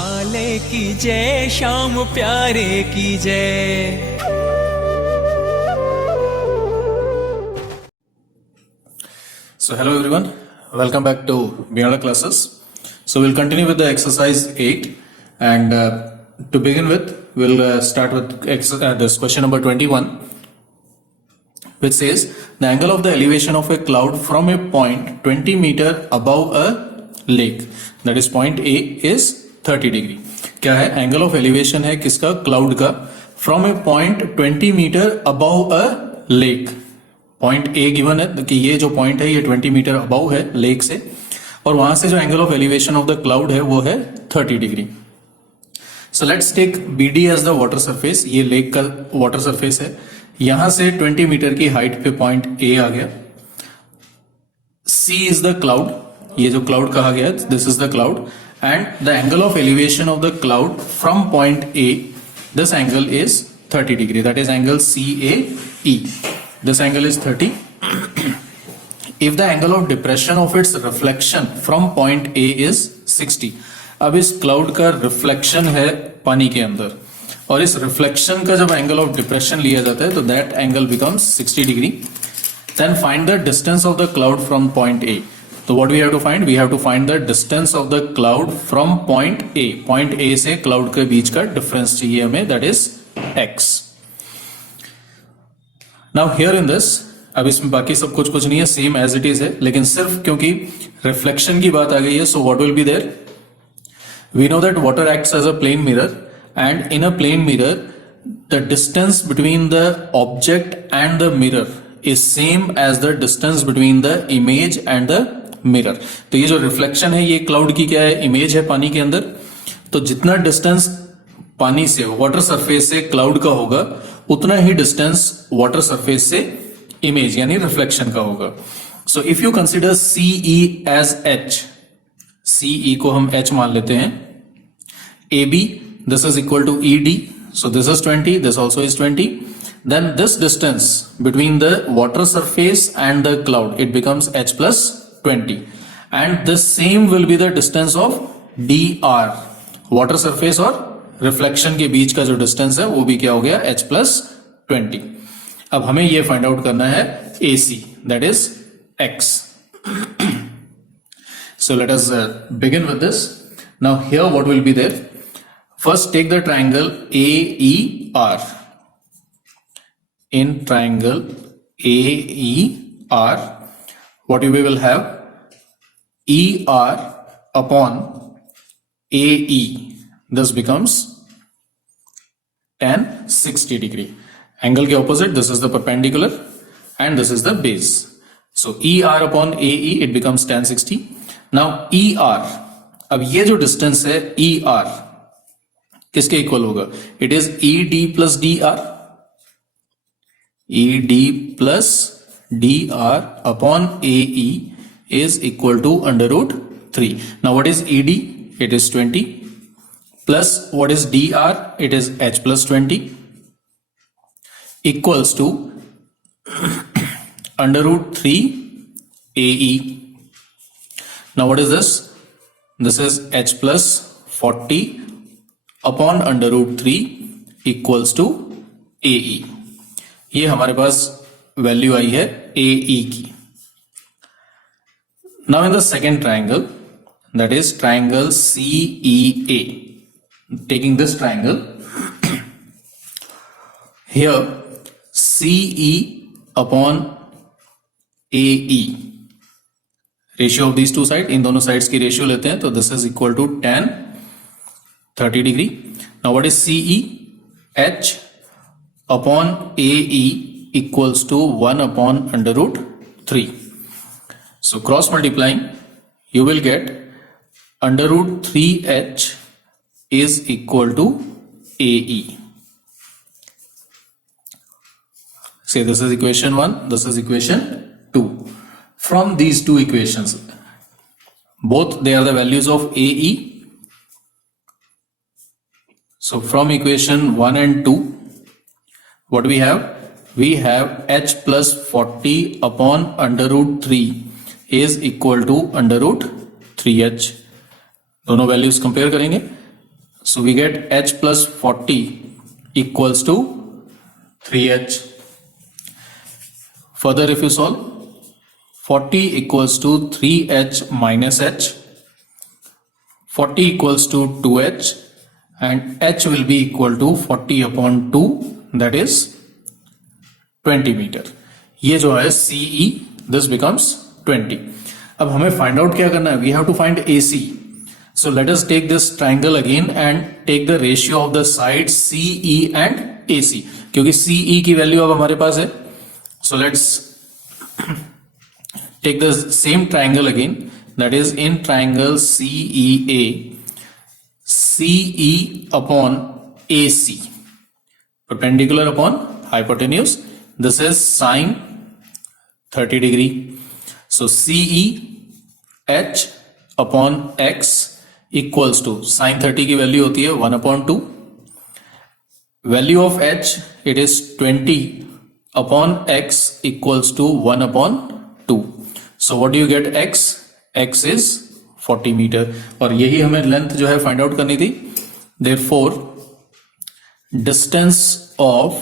वाले की जय, श्याम प्यारे की जय। So hello everyone, welcome back to Beyond Classes. So we'll continue with the exercise 8, and to begin with we'll start with this question number 21, which says the angle of the elevation of a cloud from a point 20 meter above a lake, that is point A, is 30 degree. क्या है? Angle of elevation है किसका? Cloud का, from a point 20 metre above a lake. Point A given है कि ये जो पॉइंट है ये 20 मीटर अबव है लेक से, और वहां से जो angle of elevation of the cloud है वो है 30 degree. So let's take BD as the water surface. ये लेक का वाटर सरफेस है. यहां से 20 मीटर की हाइट पे पॉइंट ए आ गया. सी इज द क्लाउड, ये जो क्लाउड कहा गया है this is the cloud, and the angle of elevation of the cloud from point A, this angle is 30 degree, that is angle CAE. This angle is 30. If the angle of depression of its reflection from point A is 60. अब इस क्लाउड का रिफ्लेक्शन है पानी के अंदर, और इस रिफ्लेक्शन का जब एंगल ऑफ डिप्रेशन लिया जाता है तो that angle becomes 60 degree. Then find the distance of the cloud from point A. तो what we have to find? We have to find the distance of the cloud from point A. Point A से क्लाउड के बीच का डिफरेंस चाहिए हमें, that is x. Now here in this, अब इसमें बाकी सब कुछ नहीं है, सेम एज इट इज है, लेकिन सिर्फ क्योंकि रिफ्लेक्शन की बात आ गई है, so what will be there? We know that water acts as a plane mirror, and in a plane mirror the distance between the object and the mirror is same as the distance between the image and the mirror. तो ये जो रिफ्लेक्शन है ये क्लाउड की क्या है? इमेज है पानी के अंदर. तो जितना डिस्टेंस पानी से, वाटर सरफेस से क्लाउड का होगा, उतना ही डिस्टेंस वाटर सरफेस से इमेज यानी रिफ्लेक्शन का होगा. So if you consider CE as H, CE को हम H मान लेते हैं, AB this is equal to ED, so this is 20, this also is 20, then this distance between the water surface and the cloud, it becomes H plus 20, and the same will be the distance of DR, water surface और रिफ्लेक्शन के बीच का जो डिस्टेंस है वो भी क्या हो गया? H plus 20. अब हमें ये फाइंड आउट करना है AC, that is X. So let us begin with this. Now here what will be there? First take the triangle AER. In triangle AER, what we will have? ER upon AE. This becomes tan 60 degree. Angle के opposite, this is the perpendicular and this is the base. So ER upon AE, it becomes tan 60. Now ER, अब ये जो distance है ER किसके इक्वल होगा? It is ED plus DR. ED plus DR upon AE is equal to under root 3. Now what is ED? It is 20. Plus what is DR? It is H plus 20 equals to under root 3 AE. Now what is this? This is H plus 40 upon under root 3 equals to AE. ये हमारे पास वैल्यू आई है AE की. Now in the second triangle, that is triangle CEA. Taking this triangle, here CE upon AE, ratio of these two sides, इन दोनों sides की रेशियो लेते हैं तो this is equal to tan 30 degree. Now what is CE? H upon AE equals to 1 upon under root 3. So cross multiplying, you will get under root 3H is equal to AE. Say this is equation 1, this is equation 2. From these two equations, both they are the values of AE. So from equation 1 and 2, what we have? We have H plus 40 upon under root 3 is equal to under root 3H. दोनों values compare करेंगे So we get h plus 40 equals to 3h. Further, if you solve, 40 equals to 3h minus h, 40 equals to 2h, and h will be equal to 40 upon 2, that is 20 मीटर. ये जो है CE, this becomes 20. अब हमें find out क्या करना है? We have to find AC. So let us take this triangle again and take the ratio of the sides CE and AC, क्योंकि CE की वैल्यू अब हमारे पास है. So let's take the same triangle again, that is in triangle CEA, CE upon AC, perpendicular upon hypotenuse. This is sine 30 degree. So CE H upon X equals to sine 30 की वैल्यू होती है 1 upon 2. Value of H, it is 20 upon X equals to 1 upon 2. So what do you get? X? X is 40 metre. और यही हमें लेंथ जो है find out करनी थी. Therefore, distance of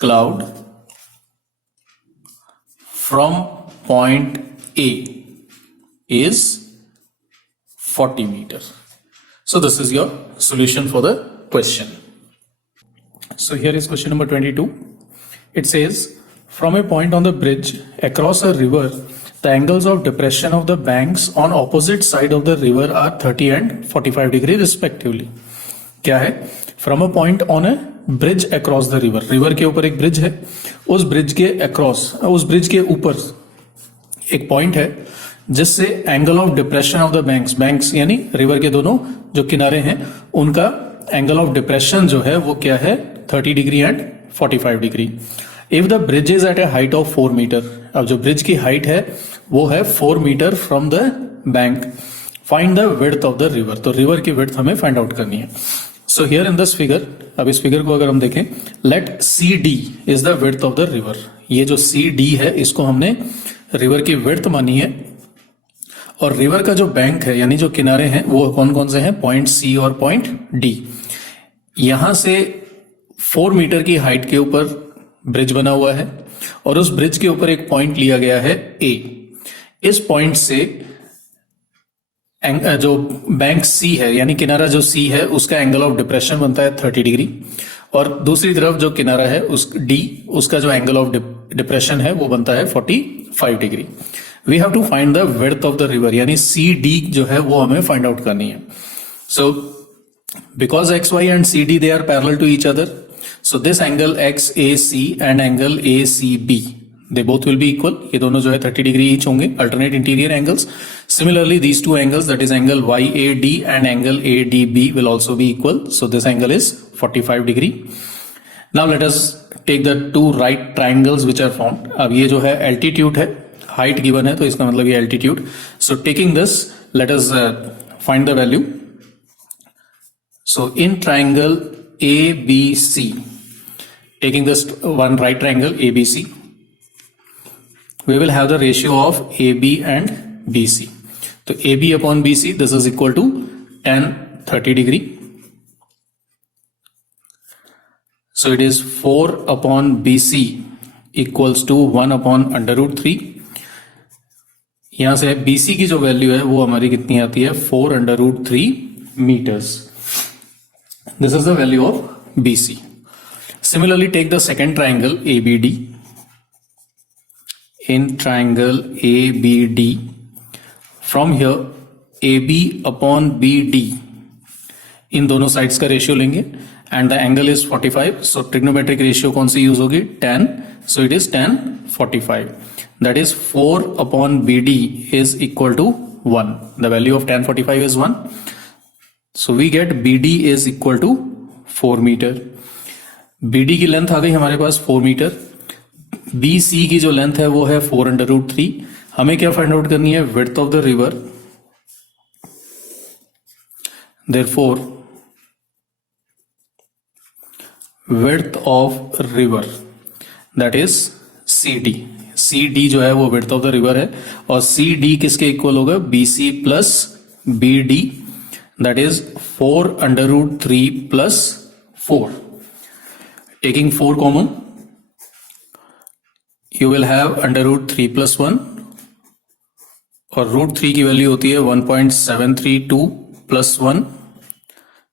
cloud from point A is 40 meter. So this is your solution for the question. So here is question number 22. It says, from a point on the bridge across a river, the angles of depression of the banks on opposite side of the river are 30 and 45 degree respectively. क्या है? From a point on a bridge across the river. River के ऊपर एक ब्रिज है, उस ब्रिज के अक्रॉस, उस ब्रिज के ऊपर एक पॉइंट है जिससे angle of depression of the banks यानी रिवर के दोनों जो किनारे हैं उनका एंगल ऑफ डिप्रेशन जो है वो क्या है? 30 degree and 45 degree. If the bridge is at a height of 4 metre, अब जो ब्रिज की हाइट है वो है 4 metre from the bank. Find the width of the river. तो रिवर की विड्थ हमें फाइंड आउट करनी है. So here in this figure, अब इस फिगर को अगर हम देखें, let CD is the width of the river. ये जो CD है इसको हमने रिवर की विड्थ मानी है. और रिवर का जो बैंक है यानी जो किनारे हैं वो कौन कौन से हैं? पॉइंट C और पॉइंट D. यहां से 4 मीटर की हाइट के ऊपर ब्रिज बना हुआ है और उस ब्रिज के ऊपर एक पॉइंट लिया गया है A. इस पॉइंट से जो बैंक C है यानी किनारा जो C है उसका एंगल ऑफ डिप्रेशन बनता है 30 डिग्री और दूसरी तरफ जो किनारा है उस D उसका जो एंगल ऑफ डिप्रेशन है वो बनता है 45 degree. We have to find the width of the river यानी CD जो है वो हमें फाइंड आउट करनी है. So because XY and CD they are parallel to each other, so this angle XAC and angle ACB, they both will be equal. ये दोनों जो है 30 डिग्री ईच होंगे, alternate interior angles. Similarly, these two angles, that is angle YAD and angle ADB, will also be equal. So this angle is 45 degree. Now let us take the two right triangles which are formed. अब ये जो है altitude है, height given है, तो इसका मतलब ये altitude. So taking this, let us find the value. So in triangle ABC, taking this one right triangle ABC, we will have the ratio of AB and BC. So AB upon BC, this is equal to tan 30 degree. So it is 4 upon BC equals to 1 upon under root 3. यहां से BC की जो वैल्यू है वो हमारी कितनी आती है? 4 under root 3 meters. This is the value of BC. Similarly, take the second triangle ABD. In triangle ABD, from here AB upon BD, इन दोनों साइड्स का रेशियो लेंगे and the angle is 45. So trigonometric ratio कौन सी यूज होगी? tan. So it is tan 45. That is 4 upon BD is equal to 1. The value of tan 45 is 1. So we get BD is equal to 4 metre. BD की length आ गई हमारे पास 4 metre. BC की जो लेंथ है वो है 4 under root 3. हमें क्या फाइंड आउट करनी है? Width of the river. Therefore, width of river, that is CD. CD जो है वो विड्थ ऑफ द रिवर है और CD किसके इक्वल होगा? BC plus BD that is 4 under root 3 plus 4. Taking 4 common, you will have under root 3 plus 1, और रूट 3 की वैल्यू होती है 1.732 प्लस 1.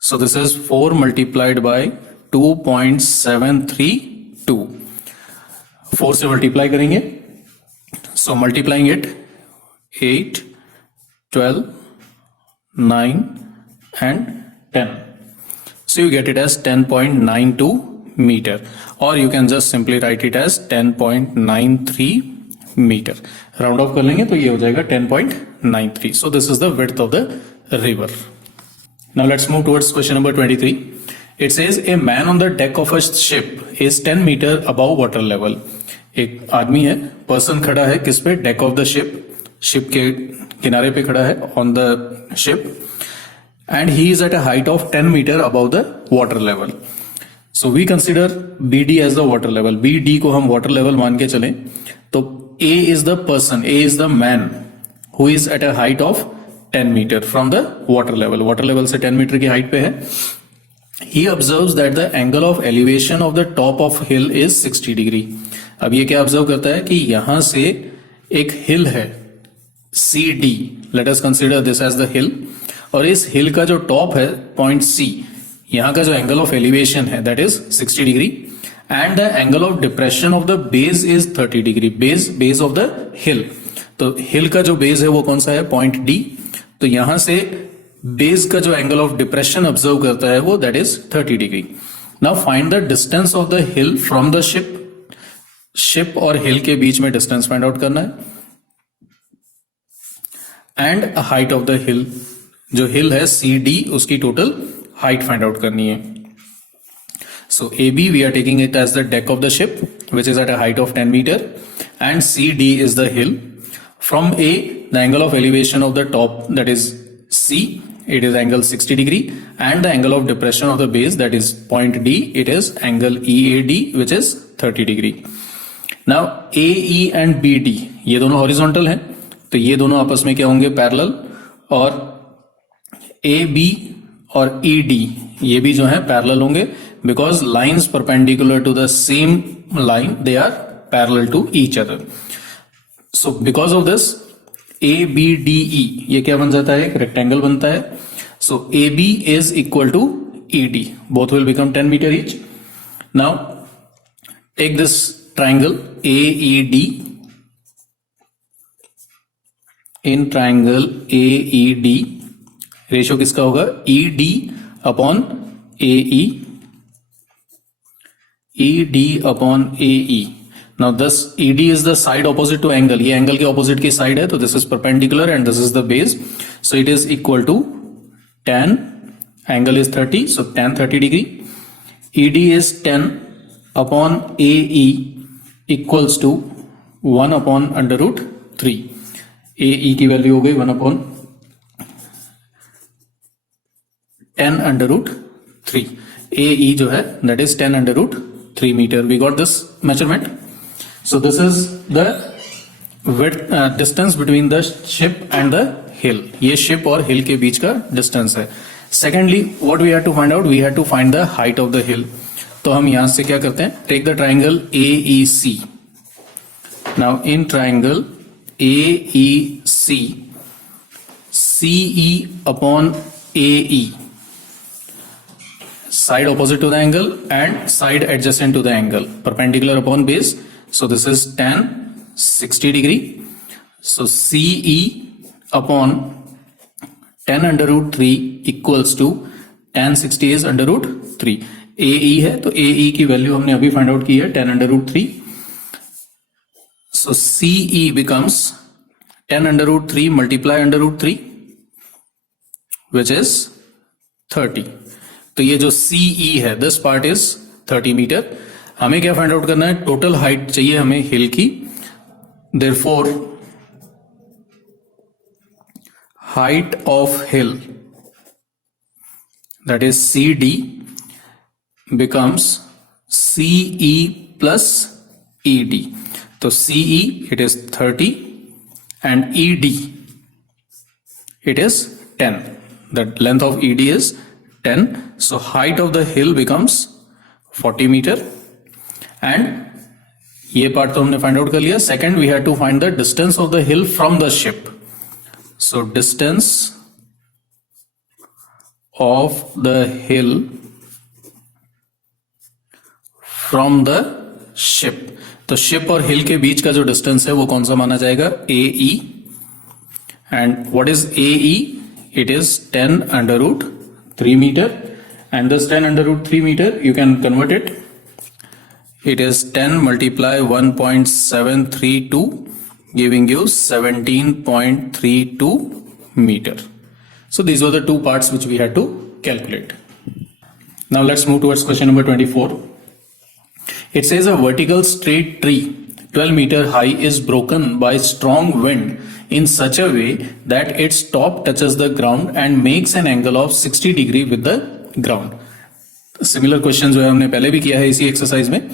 So this is 4 multiplied by 2.732. 4 से मल्टीप्लाई करेंगे, सो मल्टीप्लाइंग इट 8, 12, 9 and 10. So you get it as 10.92 meter, or you can just simply write it as 10.93 meter. Round off कर लेंगे तो ये हो जाएगा 10.93. So this is the width of the river. Now let's move towards question number 23. It says a man on the deck of a ship is 10 meter above water level. एक आदमी है, पर्सन खड़ा है किस पे? Deck of the ship, ship के किनारे पे खड़ा है on the ship, and he is at a height of 10 meter above the water level. So we consider BD as the water level. BD को हम water level मान के चलें तो A is the person, A is the man who is at a height of 10 meter from the water level. Water level से 10 meter की height पे है. He observes that the angle of elevation of the top of hill is 60 degree. अब ये क्या ऑब्जर्व करता है कि यहां से एक हिल है CD. Let us consider this as the hill. और इस हिल का जो टॉप है पॉइंट C, यहां का जो एंगल ऑफ एलिवेशन है that is 60 degree, and the angle of depression of the base is 30 degree. Base of the हिल, तो हिल का जो बेस है वो कौन सा है? Point D. तो यहां से बेस का जो एंगल ऑफ डिप्रेशन ऑब्जर्व करता है वो that is 30 degree. Now find the distance of the hill from the ship. Ship और हिल के बीच में डिस्टेंस फाइंड आउट करना है, एंड हाइट ऑफ द हिल. जो हिल है CD, उसकी टोटल हाइट फाइंड आउट करनी है. So AB we are taking it as the deck of the ship which is at a height of 10 metre, and CD is the hill. From A the angle of elevation of the top that is C, it is angle 60 degree, and the angle of depression of the base that is point D, it is angle EAD which is 30 degree. Now AE and BD ये दोनों हॉरिजॉन्टल हैं, तो ये दोनों आपस में क्या होंगे? पैरेलल. और AB और ED ये भी जो है पैरेलल होंगे, because lines perpendicular to the same line they are parallel to each other. So because of this ABDE ये क्या बन जाता है? एक रेक्टेंगल बनता है. So AB is equal to ED, both will become 10 metre each. Now take this triangle AED. In triangle AED ratio किसका होगा? ED upon AE. ED upon AE. Now this ED is the side opposite to angle. ये angle के opposite की side है, तो this is perpendicular and this is the base. So it is equal to tan, angle is 30, so tan 30 degree. ED is 10 upon AE equals to 1 upon under root 3. AE की वैल्यू हो गई 1 upon 10 under root 3. AE जो है that is 10 under root 3 meter. We got this measurement. So this is the width distance between the ship and the hill. ये ship और hill के बीच का distance है. Secondly, what we had to find out? We had to find the height of the hill. तो हम यहां से क्या करते हैं? Take the triangle AEC. Now in triangle AEC, CE upon AE, side opposite to the angle and side adjacent to the angle, perpendicular upon base. So this is tan 60 degree. So CE upon 10 under root 3 equals to tan 60 is under root 3. AE है तो AE की वैल्यू हमने अभी find out की है 10 under root 3. So CE becomes 10 under root 3 multiply under root 3 which is 30. तो ये जो CE है दिस पार्ट इज 30 मीटर. हमें क्या फाइंड आउट करना है? टोटल हाइट चाहिए हमें हिल की. Therefore height of hill that is CD becomes CE plus ED. तो CE it is 30 and ED it is 10. The length of ED is 10. So height of the hill becomes 40 meter. And ये part तो हमने find out कर लिया. Second, we had to find the distance of the hill from the ship. So distance of the hill from the ship. तो ship और hill के बीच का जो distance है वो कौन सा माना जाएगा? AE. And what is AE? It is 10 under root 3 meter. And this 10 under root 3 meter, you can convert it. It is 10 multiply 1.732, giving you 17.32 meter. So these were the two parts which we had to calculate. Now let's move towards question number 24. It says a vertical straight tree 12 meter high is broken by strong wind in such a way that its top touches the ground and makes an angle of 60 degree with the ground. Similar question जो है हमने पहले भी किया है इसी एक्सरसाइज में.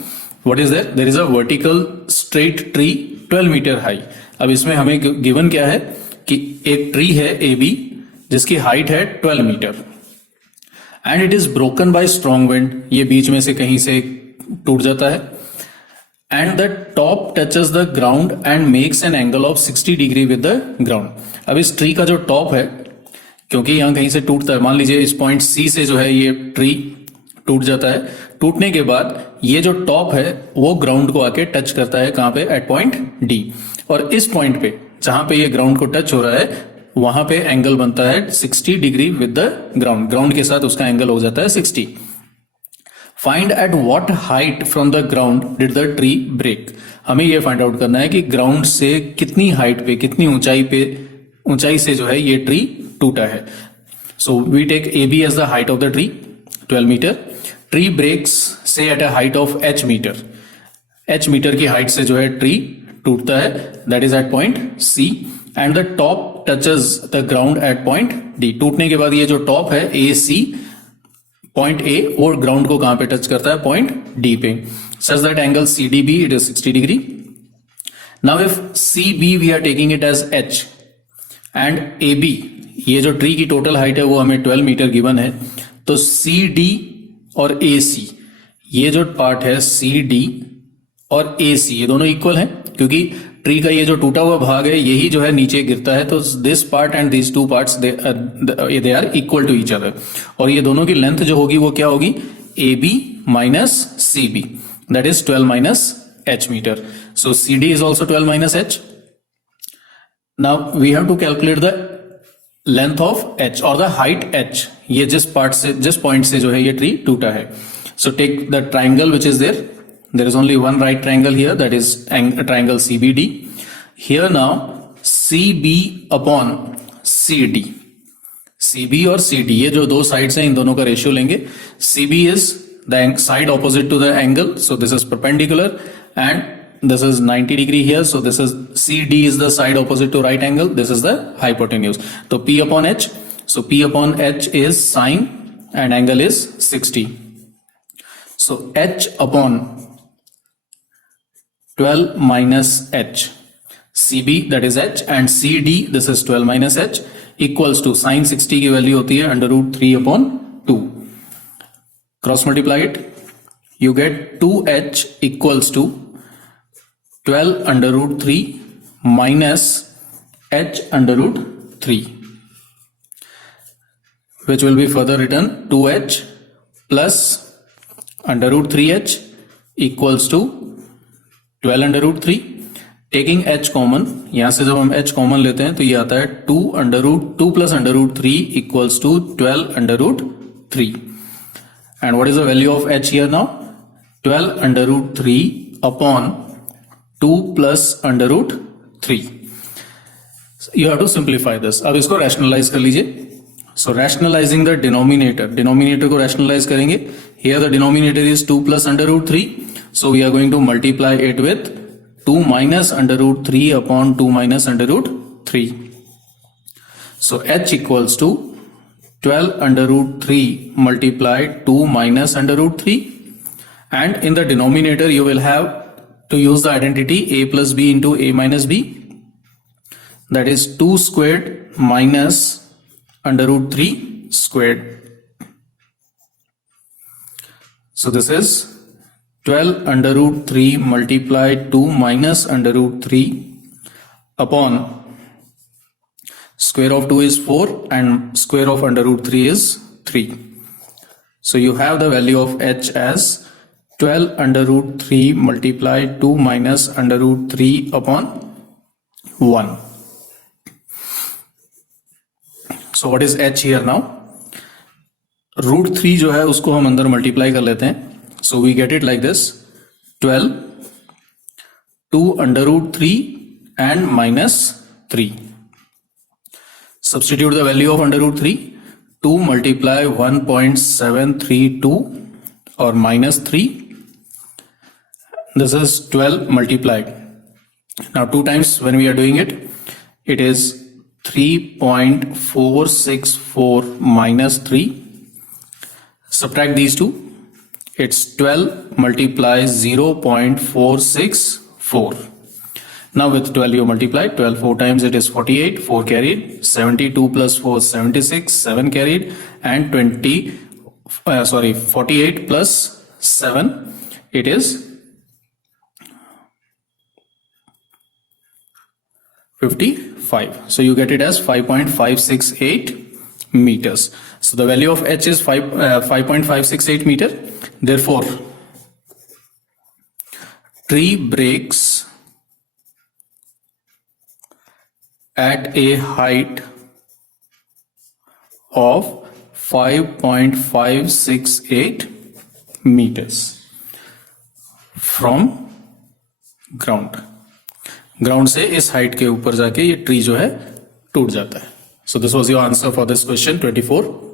What is there? There is a vertical straight tree 12 meter high. अब इसमें हमें गिवन क्या है कि एक ट्री है AB जिसकी हाइट है 12 metre and it is broken by strong wind. ये बीच में से कहीं से टूट जाता है and the top touches the ground and makes an angle of 60 degree with the ground. अब इस ट्री का जो टॉप है, क्योंकि यहां कहीं से टूटता है, मान लीजिए इस पॉइंट सी से जो है ये ट्री टूट जाता है. टूटने के बाद ये जो टॉप है वो ग्राउंड को आके टच करता है. कहां पे? At point D. और इस पॉइंट पे जहां पे ये ग्राउंड को टच हो रहा है वहां पे एंगल बनता है 60 degree with the ground. Ground के साथ उसका एंगल हो जाता है 60. Find at what height from the ground did the tree break. हमें यह फाइंड आउट करना है कि ग्राउंड से कितनी हाइट पे, कितनी ऊंचाई से जो है ये ट्री टूटा है. So we take A B as the height of the tree 12 metre. Tree breaks से at a height of h metre. h metre की हाइट से जो है ट्री टूटता है, that is at point C. And the top touches the ground at point D. टूटने के बाद ये जो टॉप है AC, पॉइंट A और ग्राउंड को कहां पे टच करता है? पॉइंट D पे. Such that angle CDB it is 60 degree. Now if CB we are taking it as H and AB, ये जो ट्री की टोटल हाइट है वो हमें 12 मीटर गिवन है. तो CD और AC, ये जो पार्ट है CD और AC, ये दोनों इक्वल हैं क्योंकि ट्री का ये जो टूटा हुआ भाग है यही जो है नीचे गिरता है. तो this part and this two parts they are equal to each other. और ये दोनों की लेंथ जो होगी वो क्या होगी? AB minus CB, that is 12 minus H metre. So CD is also 12 minus H. Now we have to calculate the length of H और द हाइट H. ये जिस पॉइंट से जो है ये ट्री टूटा है. So take the triangle which is there. There is only one right triangle here, that is triangle CBD. Here now CB upon CD. CB और CD ये जो दो sides हैं इन दोनों का रेशियो लेंगे. CB is the side opposite to the angle, so this is perpendicular, and this is 90 degree here, so this is CD is the side opposite to right angle. This is the hypotenuse. So P upon H. So P upon H is sine and angle is 60. So H upon 12 minus H. CB that is H and CD this is 12 minus H equals to sin 60 की वैल्यू होती है under root 3 upon 2. Cross multiply it. You get 2H equals to 12 under root 3 minus H under root 3, which will be further written 2H plus under root 3H equals to 12 under root 3. Taking H कॉमन, यहां से जब हम H common लेते हैं तो ये आता है 2 under root 2 plus under root 3 equals to 12 under root 3. And what is the value of H here now? 12 under root 3 upon 2 plus under root 3. You have to simplify this. अब इसको rationalise कर लीजिए. सो रैशनलाइजिंग द डिनोमिनेटर को rationalise करेंगे. Here the denominator is 2 plus under root 3. So we are going to multiply it with 2 minus under root 3 upon 2 minus under root 3. So H equals to 12 under root 3 multiplied 2 minus under root 3. And in the denominator you will have to use the identity A plus B into A minus B. That is 2 squared minus under root 3 squared. So this is 12 under root 3 multiplied 2 minus under root 3 upon square of 2 is 4 and square of under root 3 is 3. So you have the value of h as 12 under root 3 multiplied 2 minus under root 3 upon 1. So what is h here now? Root 3 जो है उसको हम अंदर मल्टीप्लाई कर लेते हैं. So we get it like this 12 2 under root 3 and minus 3. Substitute the value of under root 3. 2 multiply 1.732 or minus 3. This is 12 multiplied. Now 2 times when we are doing it, it is 3.464 minus 3. Subtract these two. It's 12 multiplies 0.464. Now with 12 you multiply. 12 4 times it is 48. 4 carried. 72 plus 4 76. 7 carried. And 48 plus 7 it is 55. So you get it as 5.568 meters. So the value of h is 5.568 meter. Therefore, tree breaks at a height of 5.568 meters from ground. Ground से इस हाइट के ऊपर जाके ये ट्री जो है टूट जाता है. So this was your answer for this question 24.